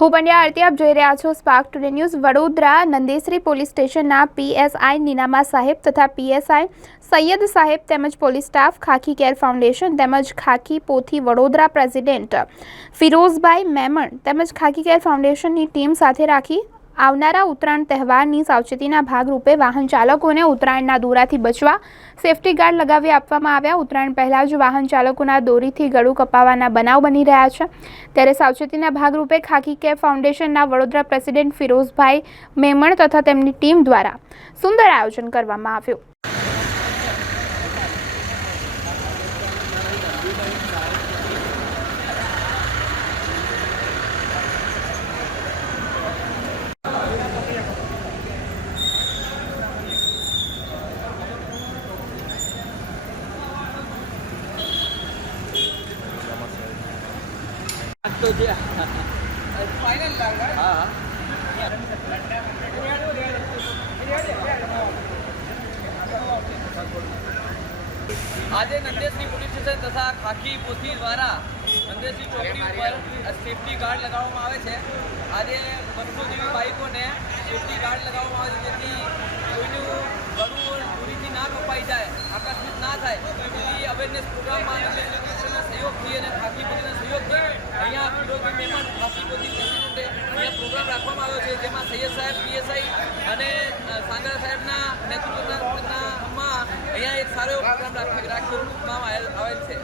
હું પંડ્યા આરતી આપ જોઈ રહ્યા છો spark today news. Vadodara Nandesari police સ્ટેશનના પીએસઆઈ નીનામા સાહેબ તથા પીએસઆઈ સૈયદ સાહેબ તેમજ પોલીસ સ્ટાફ ખાકી કેર ફાઉન્ડેશન તેમજ ખાકી પોથી વડોદરા પ્રેસિડેન્ટ ફિરોઝભાઈ મેમણ તેમજ ખાકી કેર ફાઉન્ડેશનની ટીમ સાથે રાખી આવનારા ઉત્તરાયણ તહેવારની સાવચેતીના ભાગરૂપે વાહન ચાલકોને ઉત્તરાયણના દોરાથી બચવા સેફટી ગાર્ડ લગાવી આપવામાં આવ્યા। ઉત્તરાયણ પહેલાં જ વાહન ચાલકોના દોરીથી ગળું કપાવાના બનાવ બની રહ્યા છે, ત્યારે સાવચેતીના ભાગરૂપે ખાકી કેર ફાઉન્ડેશનના વડોદરા પ્રેસિડેન્ટ ફિરોઝભાઈ મેમણ તથા તેમની ટીમ દ્વારા સુંદર આયોજન કરવામાં આવ્યું। तो जी फाइनल हाँ आज नंदेसरी पुलिस स्टेशन तथा खाकी पोथी द्वारा नंदेसरी चौकी पर सेफ्टी गार्ड लगावવામાં આવે છે। આજે 200 જેવી બાઇકોને સેફટી ગાર્ડ लगावવામાં આવે છે, જેથી કોઈનું ગળું દૂરીથી ના કપાઈ જાય, આકસ્મિક ના થાય। એવી અવેરનેસ પ્રોગ્રામમાં સહયોગથી અને ખાકી પોથીના સહયોગથી અહીંયા ફિરોઝભાઈ મેમણ ખાકી પોથી પ્રેસિડેન્ટે અહીંયા પ્રોગ્રામ રાખવામાં આવ્યો છે, જેમાં સૈયદ સાહેબ પીએસઆઈ અને સાંગરા સાહેબના નેતૃત્વમાં અહીંયા એક સારો એવો પ્રોગ્રામ રાખવામાં આવેલ છે।